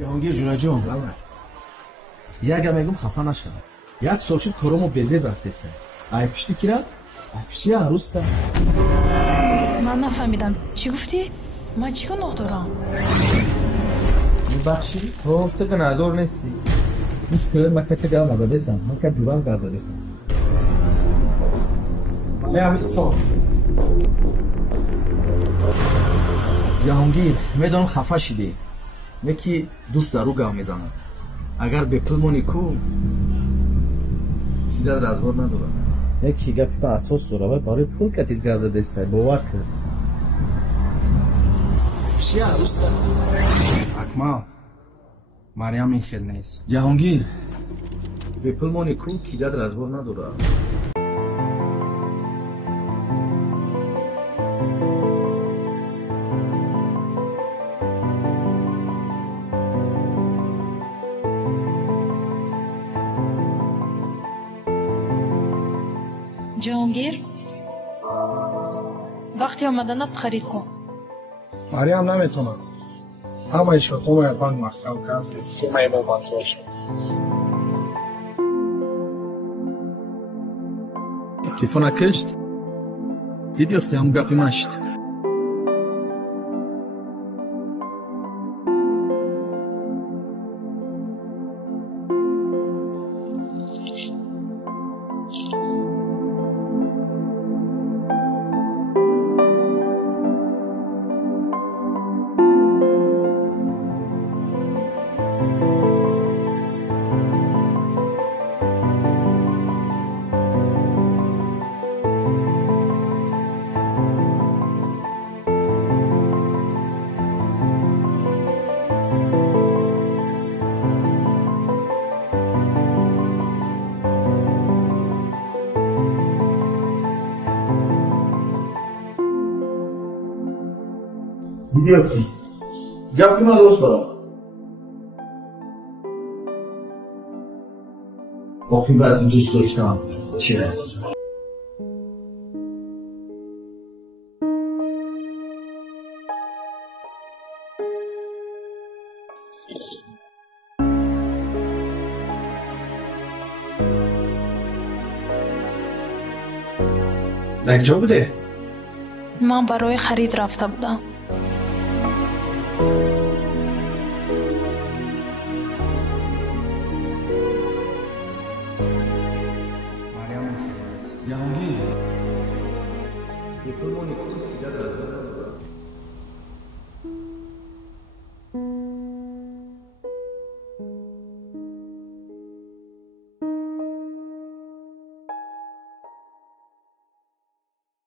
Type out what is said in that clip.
جهانگیر جون یکم میگم خفه نشم. یک سال شد کارمو بزیر رفتیسته. ای پشتی کیرا؟ ای پشتی عروسته. من نفهمیدم. چی گفتی؟ من چی گناه دارم؟ میبخشی؟ تو گناهدار نیستی. مشکل مکت گام نبودم. مکت دیوان گردیدم. من همین سال. جهانگیر میدونم خفه شدی. میکی دوست دارو گام میزنم. اگر به پول مونی کو دیگر رازبار ندارم. یکی گپی به اساس داره برای پول کتید گرده دیسته باور کرد. چی عروسته؟ اکمال مریم این خیل نیست. جهانگیر به پول مونی کو دیگر رازبار نداره. جهانگیر وقتی آمدنت خرید کن. مریم نمیتونه. همه ایشو تو باید بانک مخم کرد. سیمه با بانزور شد. تلفن کشت دیدی وقتی هم گپی مشت. دیدی وقتی گپی من دوست دارم. وقتی بعد دوست داشتم چیه؟ در کجا بوده؟ من برای خرید رفته بودم. مریم این خیل نیست. جهانگیر به پول مونی کو